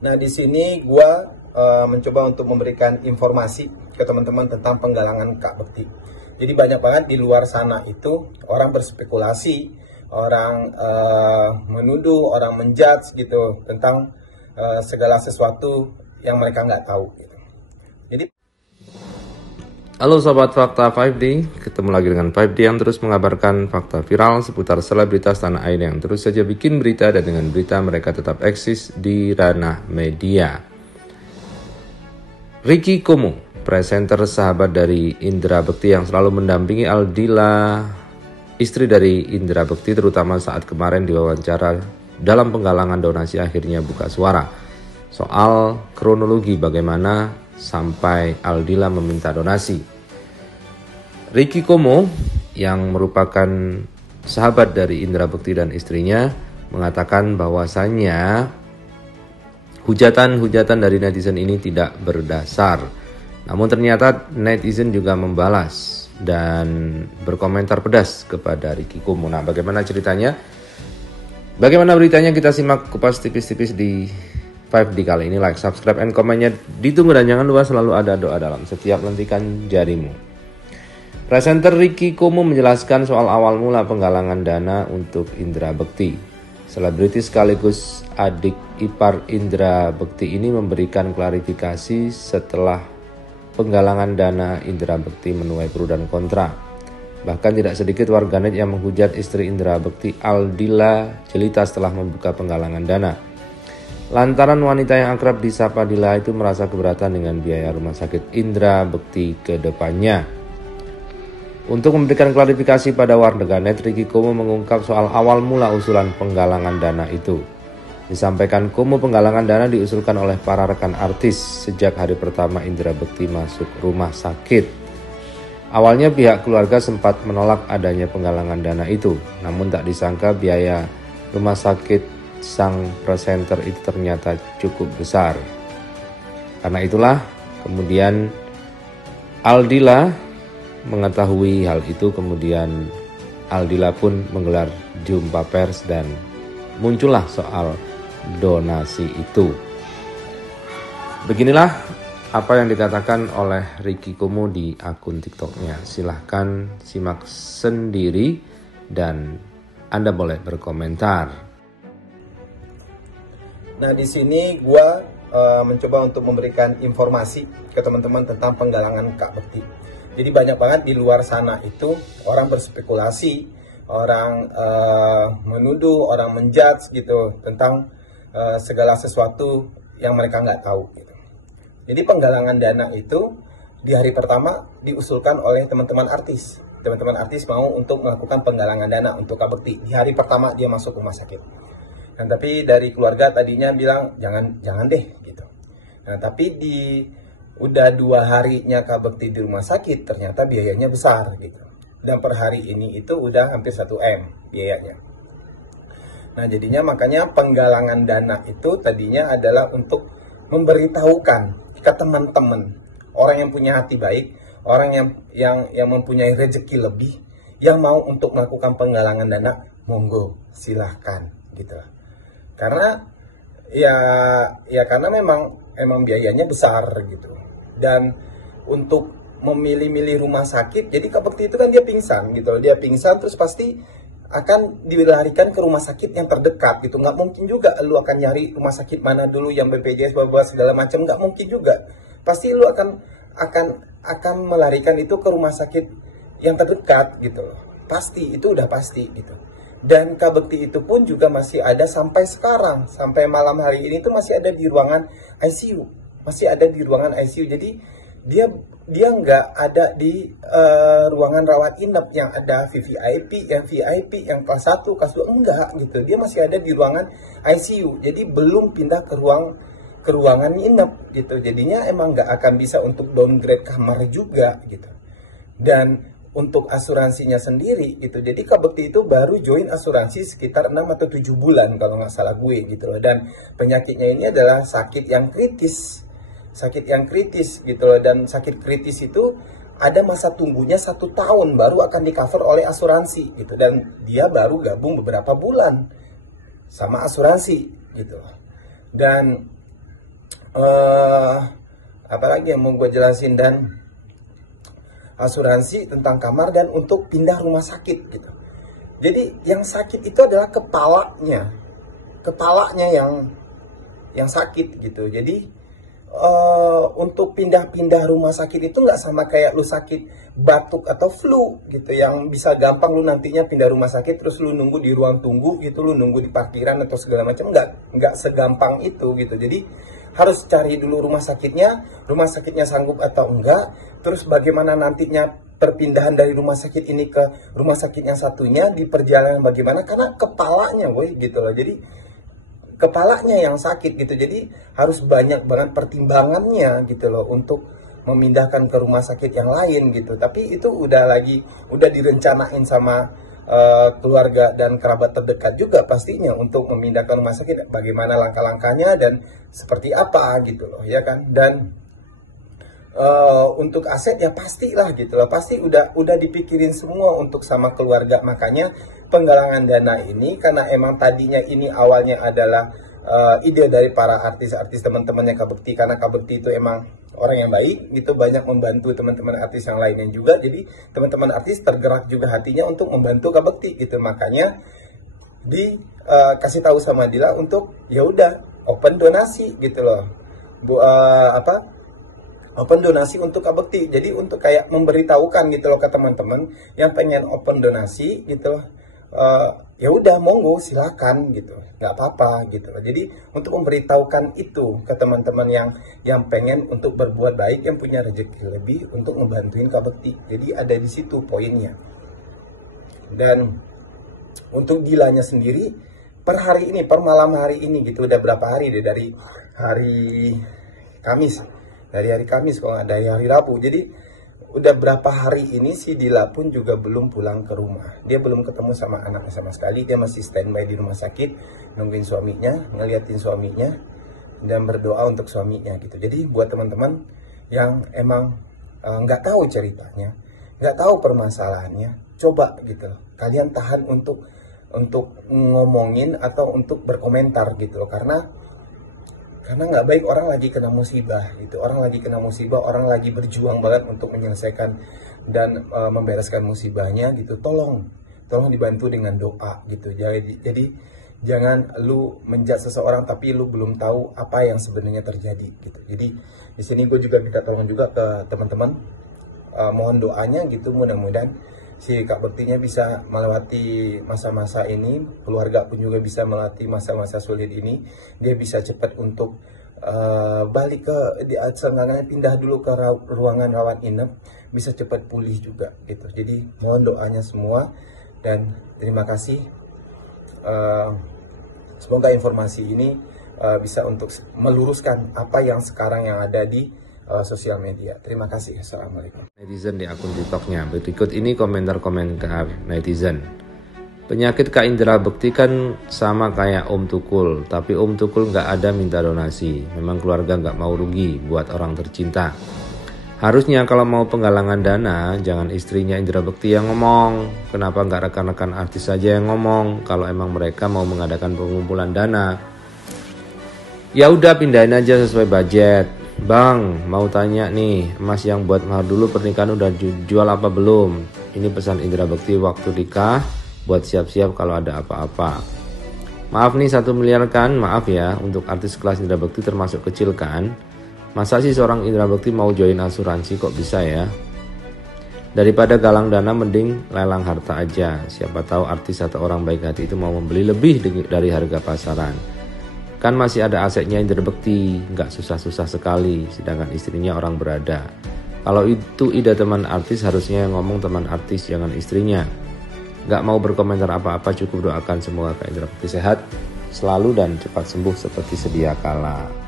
Nah, di sini gua mencoba untuk memberikan informasi ke teman-teman tentang penggalangan Kak Bekti. Jadi banyak banget di luar sana itu orang berspekulasi, orang menuduh, orang menjudge gitu tentang segala sesuatu yang mereka nggak tahu. Gitu. Jadi Halo Sobat Fakta 5D, ketemu lagi dengan 5D yang terus mengabarkan fakta viral seputar selebritas tanah air yang terus saja bikin berita dan dengan berita mereka tetap eksis di ranah media. Ricky Como, presenter sahabat dari Indra Bekti yang selalu mendampingi Aldila, istri dari Indra Bekti, terutama saat kemarin diwawancara dalam penggalangan donasi akhirnya buka suara soal kronologi bagaimana sampai Aldila meminta donasi. Ricky Como yang merupakan sahabat dari Indra Bekti dan istrinya mengatakan bahwasannya hujatan-hujatan dari netizen ini tidak berdasar. Namun ternyata netizen juga membalas dan berkomentar pedas kepada Ricky Como. Nah, bagaimana ceritanya? Bagaimana beritanya kita simak kupas tipis-tipis di 5D kali ini. Like, subscribe, and komennya ditunggu dan jangan lupa selalu ada doa dalam setiap lentikan jarimu. Presenter Ricky Como menjelaskan soal awal mula penggalangan dana untuk Indra Bekti. Selebritis sekaligus adik ipar Indra Bekti ini memberikan klarifikasi setelah penggalangan dana Indra Bekti menuai pro dan kontra. Bahkan tidak sedikit warganet yang menghujat istri Indra Bekti, Aldila Jelita, setelah membuka penggalangan dana. Lantaran wanita yang akrab disapa Dila itu merasa keberatan dengan biaya rumah sakit Indra Bekti ke depannya. Untuk memberikan klarifikasi pada warganet, Ricky Como mengungkap soal awal mula usulan penggalangan dana itu. Disampaikan Como, penggalangan dana diusulkan oleh para rekan artis sejak hari pertama Indra Bekti masuk rumah sakit. Awalnya pihak keluarga sempat menolak adanya penggalangan dana itu, namun tak disangka biaya rumah sakit sang presenter itu ternyata cukup besar. Karena itulah kemudian Aldila mengetahui hal itu, kemudian Aldila pun menggelar jumpa pers dan muncullah soal donasi itu. Beginilah apa yang dikatakan oleh Ricky Como di akun TikToknya. Silahkan simak sendiri dan Anda boleh berkomentar. Nah, di sini gua mencoba untuk memberikan informasi ke teman-teman tentang penggalangan Kak Bekti. Jadi banyak banget di luar sana itu orang berspekulasi, orang menuduh, orang menjudge gitu tentang segala sesuatu yang mereka nggak tahu. Gitu. Jadi penggalangan dana itu di hari pertama diusulkan oleh teman-teman artis. Teman-teman artis mau untuk melakukan penggalangan dana untuk Kak Bekti di hari pertama dia masuk rumah sakit. Nah, tapi dari keluarga tadinya bilang jangan deh gitu. Nah, tapi udah 2 harinya Kak Bekti di rumah sakit, ternyata biayanya besar gitu. Dan per hari ini itu udah hampir 1M biayanya. Nah, jadinya makanya penggalangan dana itu tadinya adalah untuk memberitahukan ke teman-teman, orang yang punya hati baik, orang yang mempunyai rezeki lebih, yang mau untuk melakukan penggalangan dana, monggo silahkan gitu. Karena karena memang biayanya besar gitu. Dan untuk memilih-milih rumah sakit, jadi Kak Bekti itu kan dia pingsan gitu. Dia pingsan terus pasti akan dilarikan ke rumah sakit yang terdekat gitu. Nggak mungkin juga lu akan nyari rumah sakit mana dulu yang BPJS segala macam, nggak mungkin juga. Pasti lu akan melarikan itu ke rumah sakit yang terdekat gitu. Pasti, itu udah pasti gitu. Dan Kak Bekti itu pun juga masih ada sampai sekarang, sampai malam hari ini tuh masih ada di ruangan ICU. Masih ada di ruangan ICU. Jadi dia nggak ada di ruangan rawat inap yang ada VVIP, yang kelas 1, kelas 2, enggak gitu. Dia masih ada di ruangan ICU. Jadi belum pindah ke ruangan inap gitu. Jadinya emang nggak akan bisa untuk downgrade kamar juga gitu. Dan untuk asuransinya sendiri gitu. Jadi Kak Bekti itu baru join asuransi sekitar 6 atau 7 bulan kalau nggak salah gue gitu loh. Dan penyakitnya ini adalah sakit yang kritis. Sakit yang kritis gitu loh. Dan sakit kritis itu ada masa tunggunya 1 tahun baru akan di cover oleh asuransi gitu. Dan dia baru gabung beberapa bulan sama asuransi gitu. Dan Apalagi yang mau gue jelasin, dan asuransi tentang kamar dan untuk pindah rumah sakit gitu. Jadi yang sakit itu adalah kepalanya yang sakit gitu. Jadi untuk pindah-pindah rumah sakit itu nggak sama kayak lu sakit batuk atau flu gitu, yang bisa gampang lu nantinya pindah rumah sakit terus lu nunggu di ruang tunggu gitu, lu nunggu di parkiran atau segala macam. Nggak segampang itu gitu. Jadi harus cari dulu rumah sakitnya sanggup atau enggak, terus bagaimana nantinya perpindahan dari rumah sakit ini ke rumah sakit yang satunya, di perjalanan bagaimana, karena kepalanya gitu loh. Jadi kepalanya yang sakit gitu, jadi harus banyak banget pertimbangannya gitu loh untuk memindahkan ke rumah sakit yang lain gitu. Tapi itu udah direncanain sama keluarga dan kerabat terdekat juga pastinya untuk memindahkan rumah sakit, bagaimana langkah-langkahnya dan seperti apa gitu loh ya kan. Dan untuk aset ya pastilah gitu loh, pasti udah dipikirin semua untuk sama keluarga. Makanya penggalangan dana ini, karena emang tadinya ini awalnya adalah ide dari para artis-artis teman-temannya Kak Bekti, karena Kak Bekti itu emang orang yang baik gitu, banyak membantu teman-teman artis yang lainnya juga. Jadi teman-teman artis tergerak juga hatinya untuk membantu Kak Bekti gitu. Makanya dikasih tahu sama Dila untuk ya udah open donasi gitu loh. Open donasi untuk Kak Bekti. Jadi untuk kayak memberitahukan gitu loh ke teman-teman yang pengen open donasi gitu loh. Ya udah monggo silakan gitu, nggak apa-apa gitu. Jadi untuk memberitahukan itu ke teman-teman yang pengen untuk berbuat baik, yang punya rezeki lebih untuk ngebantuin Kak Bekti. Jadi ada di situ poinnya. Dan untuk Dilanya sendiri per malam hari ini gitu, udah berapa hari deh, dari hari Kamis kalau nggak dari hari Rabu. Jadi udah berapa hari ini si Dila pun juga belum pulang ke rumah. Dia belum ketemu sama anaknya sama sekali. Dia masih standby di rumah sakit, nungguin suaminya, ngeliatin suaminya, dan berdoa untuk suaminya gitu. Jadi buat teman-teman yang emang nggak tahu ceritanya, nggak tahu permasalahannya, coba gitu loh, kalian tahan untuk ngomongin atau untuk berkomentar gitu loh. Karena nggak baik, orang lagi kena musibah gitu, orang lagi berjuang banget untuk menyelesaikan dan membereskan musibahnya gitu. Tolong dibantu dengan doa gitu. Jadi jangan lu menjudge seseorang tapi lu belum tahu apa yang sebenarnya terjadi gitu. Jadi di sini gue juga minta tolong juga ke teman-teman, mohon doanya gitu, mudah-mudahan si Kak Bektinya bisa melewati masa-masa ini, keluarga pun juga bisa melewati masa-masa sulit ini. Dia bisa cepat untuk balik ke seenggaknya pindah dulu ke ruangan rawat inap, bisa cepat pulih juga gitu. Jadi mohon doanya semua dan terima kasih. Semoga informasi ini bisa untuk meluruskan apa yang sekarang yang ada di sosial media. Terima kasih. Assalamualaikum. Netizen di akun TikToknya. Berikut ini komentar netizen. Penyakit Kak Indra Bekti kan sama kayak Om Tukul, tapi Om Tukul nggak ada minta donasi. Memang keluarga nggak mau rugi buat orang tercinta. Harusnya kalau mau penggalangan dana, jangan istrinya Indra Bekti yang ngomong. Kenapa nggak rekan-rekan artis saja yang ngomong? Kalau emang mereka mau mengadakan pengumpulan dana, ya udah pindahin aja sesuai budget. Bang, mau tanya nih, emas yang buat mahar dulu pernikahan udah jual apa belum? Ini pesan Indra Bekti waktu nikah, buat siap-siap kalau ada apa-apa. Maaf nih 1 miliar kan, maaf ya, untuk artis kelas Indra Bekti termasuk kecil kan? Masa sih seorang Indra Bekti mau join asuransi, kok bisa ya? Daripada galang dana mending lelang harta aja. Siapa tahu artis atau orang baik hati itu mau membeli lebih dari harga pasaran. Kan masih ada asetnya Indra Bekti, nggak susah-susah sekali, sedangkan istrinya orang berada. Kalau itu ide teman artis, harusnya yang ngomong teman artis, jangan istrinya. Nggak mau berkomentar apa-apa, cukup doakan semoga Kak Indra Bekti sehat selalu dan cepat sembuh seperti sedia kala.